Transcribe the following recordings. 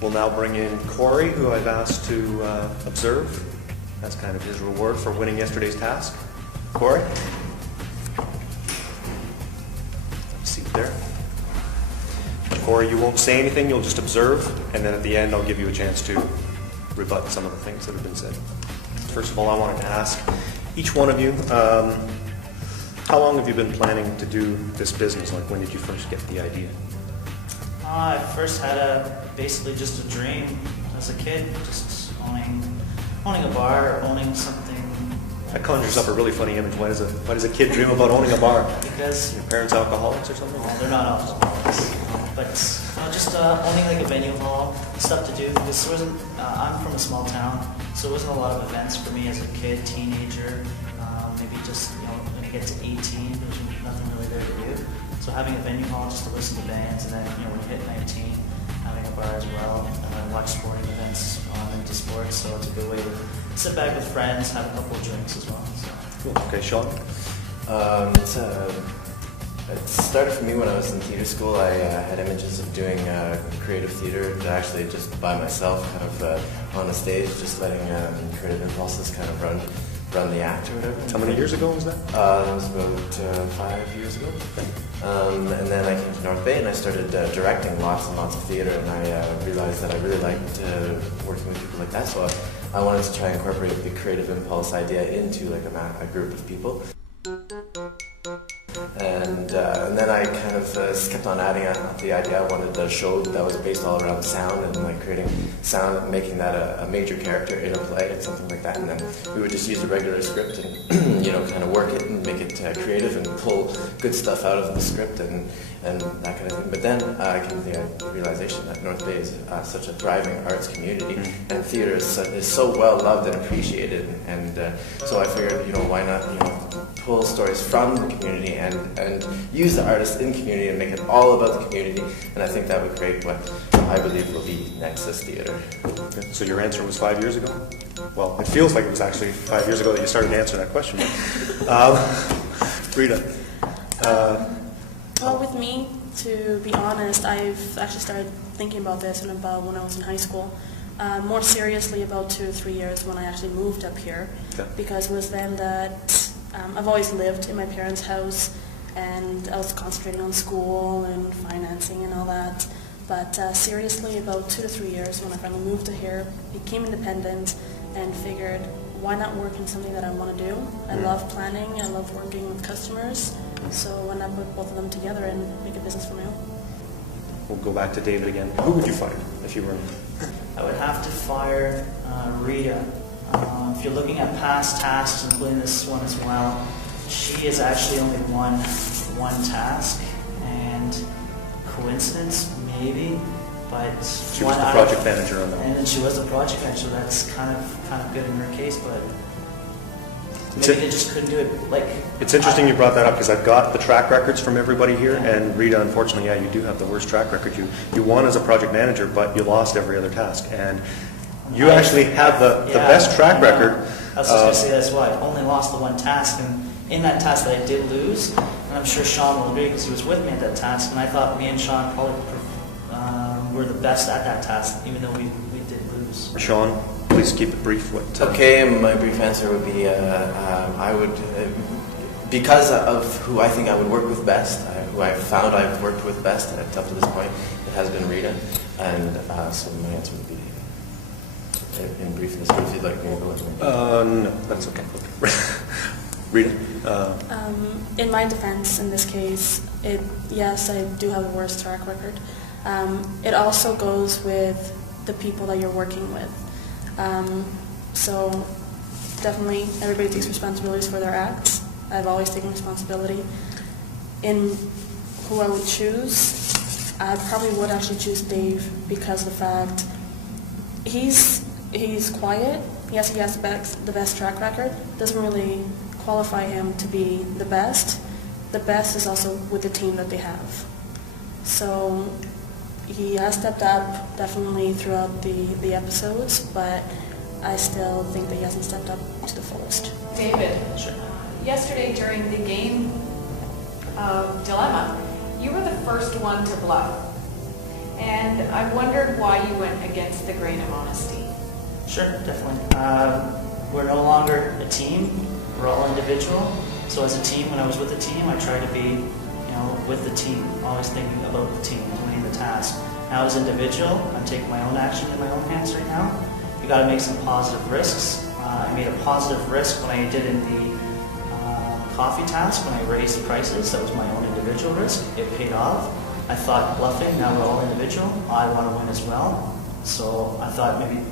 We'll now bring in Corey, who I've asked to observe. That's kind of his reward for winning yesterday's task. Corey? Seat there. Corey, you won't say anything, you'll just observe, and then at the end I'll give you a chance to rebut some of the things that have been said. First of all, I wanted to ask each one of you, how long have you been planning to do this business? Like, when did you first get the idea? I first had basically just a dream as a kid, just owning a bar, owning something. That conjures up a really funny image. Why does a kid dream about owning a bar? Because your parents alcoholics or something? Well, they're not alcoholics, but just owning like a venue hall, stuff to do. Because there wasn't, I'm from a small town, so there wasn't a lot of events for me as a kid, teenager. Maybe just when you get to 18, there's nothing really there to do. So having a venue hall just to listen to bands, and then when you hit 19, having a bar as well, and then watch sporting events into sports. So it's a good way to sit back with friends, have a couple of drinks as well. So. Cool. Okay, Sean. It started for me when I was in theater school. I had images of doing creative theater, actually just by myself, kind of on a stage, just letting creative impulses kind of run the act or whatever. How many years ago was that? That was about 5 years ago. And then I came to North Bay and I started directing lots and lots of theater, and I realized that I really liked working with people like that, so I wanted to try and incorporate the creative impulse idea into like a group of people. And then I kind of kept on adding the idea. I wanted a show that was based all around sound and like creating sound, making that a major character in a play and something like that. And then we would just use a regular script and kind of work it and make it creative and pull good stuff out of the script and that kind of thing. But then I came to the realization that North Bay is such a thriving arts community, and theater is so well loved and appreciated. And so I figured, why not pull stories from the community and use the artists in the community and make it all about the community, and I think that would create what I believe will be Nexus Theatre. Okay. So your answer was 5 years ago? Well, it feels like it was actually 5 years ago that you started answering that question. Rita? Well, with me, to be honest, I've actually started thinking about this when I was in high school. More seriously about 2 or 3 years when I actually moved up here, because it was then that I've always lived in my parents' house, and I was concentrating on school and financing and all that. But seriously, about 2 to 3 years when I finally moved to here, became independent, and figured, why not work in something that I want to do? I love planning, I love working with customers, so why not put both of them together and make a business for my own? We'll go back to David again. Who would you fire if you were? I would have to fire Rita. If you're looking at past tasks, including this one as well, she is actually only one task, and coincidence maybe, but she was the project manager on that. And she was the project manager. That's kind of good in her case, but maybe they just couldn't do it. It's interesting you brought that up, because I've got the track records from everybody here, and Rita, unfortunately, you do have the worst track record. You won as a project manager, but you lost every other task, and you actually have the best track record. I was just going to say that's why I only lost the one task, and in that task that I did lose, and I'm sure Sean will agree because he was with me at that task, and I thought me and Sean probably were the best at that task, even though we did lose. Sean, please keep it brief. Okay, my brief answer would be I would, because of who I think I would work with best, who I found I've worked with best up to this point, it has been Rita, and so my answer would be in briefness, if you'd like me to go with me. No, that's okay. Rita? In my defense, in this case, yes, I do have a worse track record. It also goes with the people that you're working with. So definitely everybody takes responsibilities for their acts. I've always taken responsibility. In who I would choose, I probably would actually choose Dave, because of the fact he's quiet. Yes, he has the best track record. Doesn't really qualify him to be the best. The best is also with the team that they have. So he has stepped up definitely throughout the episodes, but I still think that he hasn't stepped up to the fullest. David, yesterday during the game dilemma, you were the first one to bluff. And I wondered why you went against the grain of honesty. Sure, definitely. We're no longer a team. We're all individual. So as a team, when I was with the team, I tried to be, with the team, always thinking about the team, winning the task. Now as an individual, I'm taking my own action in my own hands right now. You got to make some positive risks. I made a positive risk when I did in the coffee task, when I raised the prices. That was my own individual risk. It paid off. I thought bluffing, now we're all individual. I want to win as well. So I thought maybe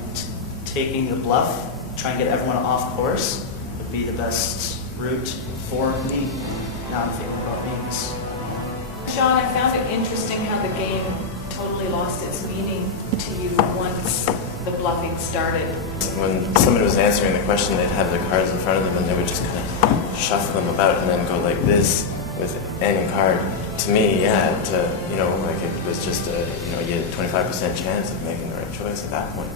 taking the bluff, try and get everyone off course would be the best route for me. Now I'm thinking about me. Sean, I found it interesting how the game totally lost its meaning to you once the bluffing started. When somebody was answering the question, they'd have their cards in front of them and they would just kind of shuffle them about and then go like this with any card. To me, yeah, like it was just you had a 25% chance of making the right choice at that point.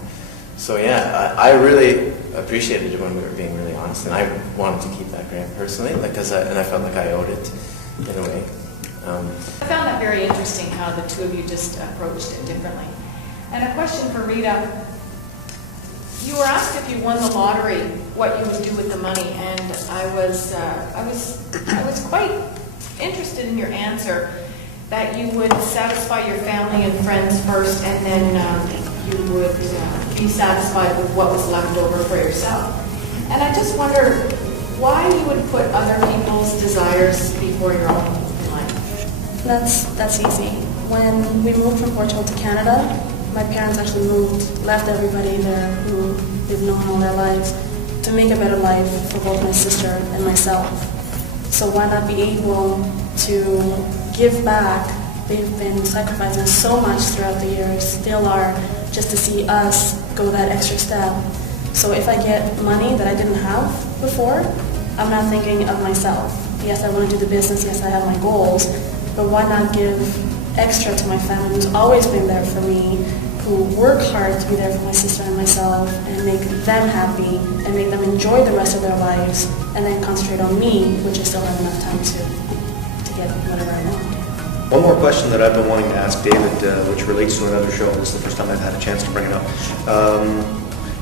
So yeah, I really appreciated it when we were being really honest, and I wanted to keep that grant personally, and I felt like I owed it in a way. I found that very interesting how the two of you just approached it differently. And a question for Rita. You were asked if you won the lottery, what you would do with the money, and I was quite interested in your answer that you would satisfy your family and friends first, and then you would be satisfied with what was left over for yourself. And I just wonder why you would put other people's desires before your own in life. That's easy. When we moved from Portugal to Canada, my parents actually left everybody there who they've known all their lives to make a better life for both my sister and myself. So why not be able to give back? They've been sacrificing so much throughout the years, still are, just to see us go that extra step. So if I get money that I didn't have before, I'm not thinking of myself. Yes, I want to do the business, yes, I have my goals, but why not give extra to my family who's always been there for me, who work hard to be there for my sister and myself, and make them happy, and make them enjoy the rest of their lives, and then concentrate on me, which I still have enough time to get whatever I want. One more question that I've been wanting to ask David, which relates to another show. This is the first time I've had a chance to bring it up.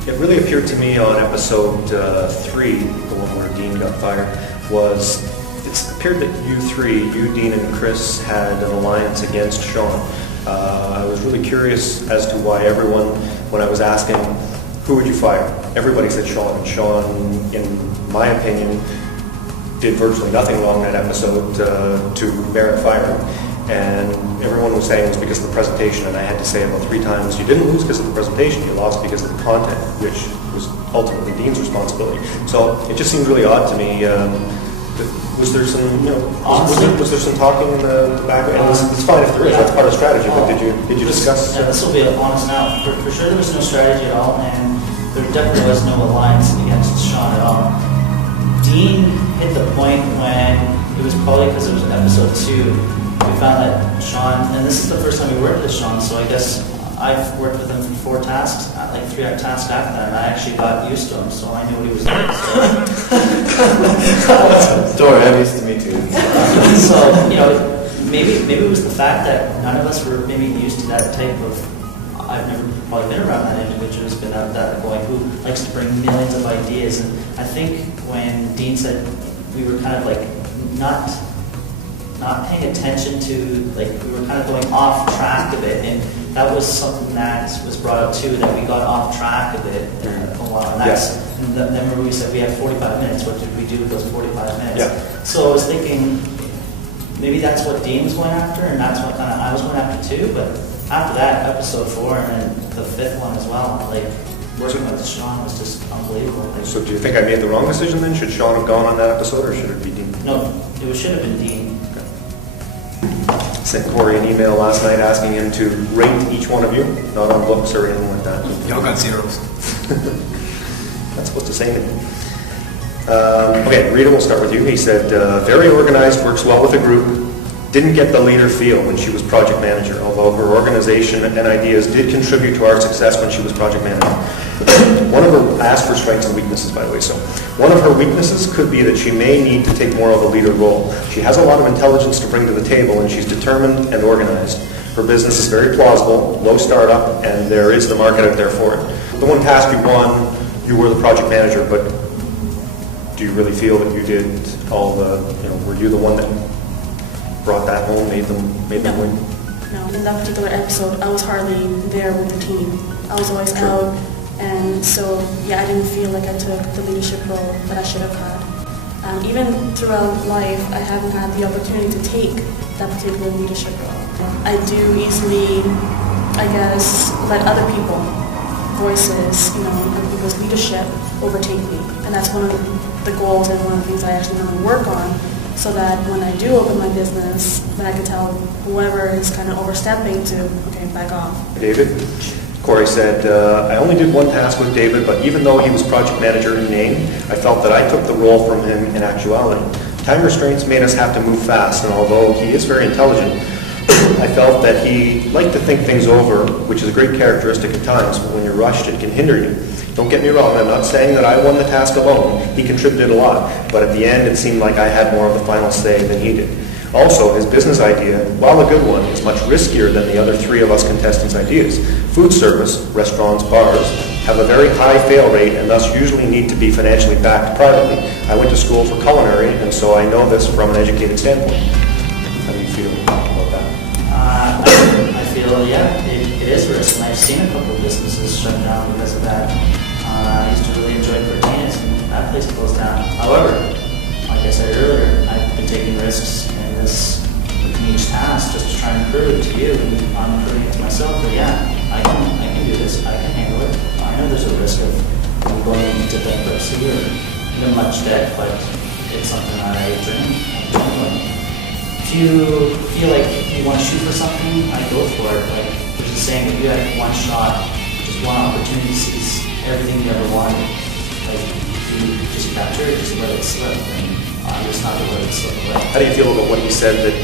It really appeared to me on episode 3, the one where Dean got fired, it appeared that you, Dean, and Chris had an alliance against Sean. I was really curious as to why everyone, when I was asking, who would you fire? Everybody said Sean. And Sean, in my opinion, did virtually nothing wrong that episode to merit firing. And everyone was saying it was because of the presentation, and I had to say about 3 times, you didn't lose because of the presentation, you lost because of the content, which was ultimately Dean's responsibility. So it just seemed really odd to me. Was there some, was there some talking in the back? And it's fine if there is, that's part of the strategy, but did you discuss? Yeah, this will be honest now. For sure there was no strategy at all, and there definitely was no alliance against Sean at all. Dean hit the point when, it was probably because it was episode 2, we found that Sean, and this is the first time we worked with Sean, so I guess I've worked with him for 4 tasks, like 3 tasks after that, and I actually got used to him, so I knew what he was like. Don't worry, I'm used to me too. So, maybe it was the fact that none of us were maybe used to that type of, I've never probably been around that individual who's been that going, who likes to bring millions of ideas, and I think when Dean said we were kind of like not paying attention to, like, we were kind of going off track of it, and that was something that was brought up too, that we got off track of it for a while. And that's, and then remember we said we had 45 minutes, what did we do with those 45 minutes? Yeah. So I was thinking, maybe that's what Dean was going after, and that's what kind of I was going after too, but after that, episode 4, and then the 5th one as well, like, working with Sean was just unbelievable. Like, So do you think I made the wrong decision then? Should Sean have gone on that episode, or should it be Dean? no, it should have been Dean. Sent Corey an email last night asking him to rate each one of you, not on books or anything like that. Y'all got zeros. That's supposed to say anything. Okay, Rita, we'll start with you. He said, very organized, works well with a group, didn't get the leader feel when she was project manager, although her organization and ideas did contribute to our success when she was project manager. One of her, I asked for strengths and weaknesses, by the way, so one of her weaknesses could be that she may need to take more of a leader role. She has a lot of intelligence to bring to the table, and she's determined and organized. Her business is very plausible, low startup, and there is the market out there for it. The one task you won, you were the project manager, but do you really feel that you did all the, were you the one that brought that home, made them win? No, in that particular episode, I was hardly there with the team. I was always out, and so, I didn't feel like I took the leadership role that I should have had. Even throughout life, I haven't had the opportunity to take that particular leadership role. I do easily, let other people, voices, and people's leadership overtake me. And that's one of the goals and one of the things I actually want to work on, so that when I do open my business, then I can tell whoever is kind of overstepping to, okay, back off. David? Corey said, I only did one task with David, but even though he was project manager in name, I felt that I took the role from him in actuality. Time restraints made us have to move fast, and although he is very intelligent, I felt that he liked to think things over, which is a great characteristic at times, but when you're rushed, it can hinder you. Don't get me wrong, I'm not saying that I won the task alone. He contributed a lot, but at the end, it seemed like I had more of the final say than he did. Also, his business idea, while a good one, is much riskier than the other three of us contestants' ideas. Food service, restaurants, bars, have a very high fail rate and thus usually need to be financially backed privately. I went to school for culinary, and so I know this from an educated standpoint. How do you feel about that? I feel, it is a risk, and I've seen a couple of businesses shut down because of that. I used to really enjoy Apprentice, and that place closed down. However, like I said earlier, I've been taking risks in each task just to try and prove to you, and I'm proving it to myself that I can do this, I can handle it. I know there's a risk of going into bankruptcy or even much debt, but it's something that I dream of. If you feel like you want to shoot for something, I go for it. Like there's a saying, if you have one shot, just one opportunity, sees everything you ever wanted. Like you just capture it, just let it slip. I'm just not going to let it slip away. How do you feel about what he said that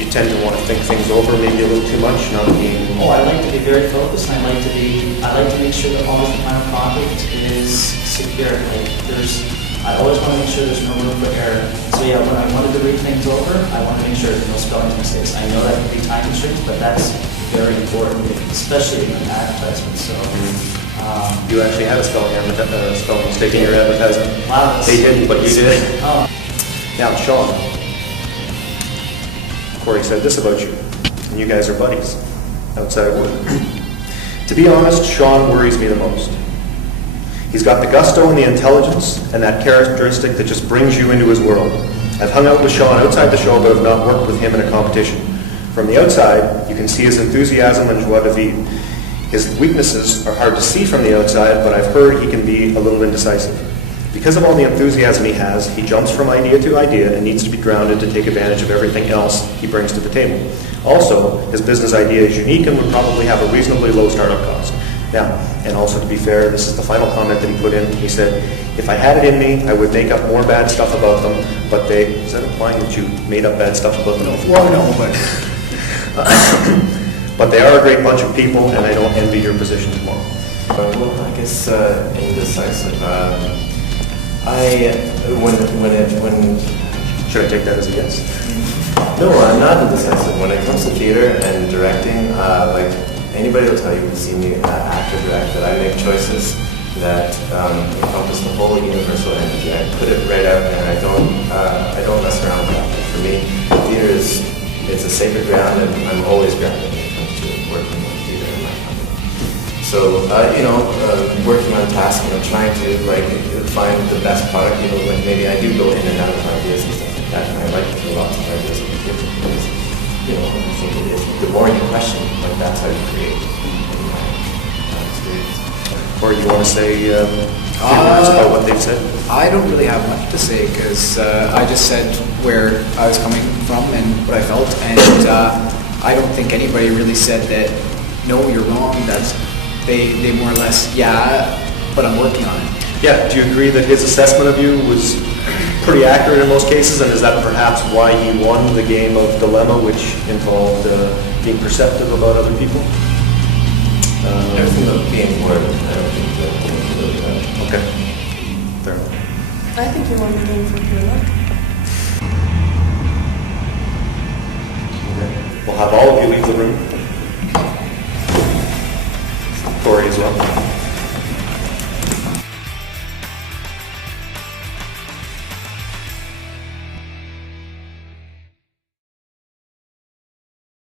you tend to want to think things over maybe a little too much, not being... I like to be very focused, and I like to make sure that always the final product is secure. I always want to make sure there's no room for error. So when I wanted to read things over, I want to make sure there's no spelling mistakes. I know that can be time constraints, but that's very important, especially in an advertisement. So. You actually had a spelling mistake in your advertisement. Wow. They didn't, but you did. Oh. Now, Sean. Corey said this about you, and you guys are buddies outside of work. To be honest, Sean worries me the most. He's got the gusto and the intelligence and that characteristic that just brings you into his world. I've hung out with Sean outside the show, but have not worked with him in a competition. From the outside, you can see his enthusiasm and joie de vivre. His weaknesses are hard to see from the outside, but I've heard he can be a little indecisive. Because of all the enthusiasm he has, he jumps from idea to idea and needs to be grounded to take advantage of everything else he brings to the table. Also, his business idea is unique and would probably have a reasonably low startup cost. Now, and also to be fair, this is the final comment that he put in. He said, if I had it in me, I would make up more bad stuff about them, but is that implying that you made up bad stuff about them? Well, no, but... But they are a great bunch of people, and I don't envy your position tomorrow. Well, I guess indecisive. Should I take that as a yes? No, I'm not indecisive. When it comes to theater and directing, anybody will tell you who's seen me act or direct that I make choices that encompass the whole universal energy. I put it right out there, and I don't mess around with that. For me, theater it's a sacred ground, and I'm always grounded when it comes to working on theater in my company. So, working on tasks, trying to find the best product, maybe I do go in and out of ideas and stuff like that, and I like to throw lots of ideas on the table because, I think it is, the more you question, that's how you create in my experience. Or you want to say about what they've said? I don't really have much to say because I just said where I was coming from and what I felt, and I don't think anybody really said that, no, you're wrong, that they more or less, but I'm working on it. Yeah, do you agree that his assessment of you was pretty accurate in most cases, and is that perhaps why he won the game of dilemma, which involved being perceptive about other people? Everything about being word, I don't think that really that. Okay. Fair enough. I think you won the game for pure luck. Okay. We'll have all of you leave the room. Corey as well.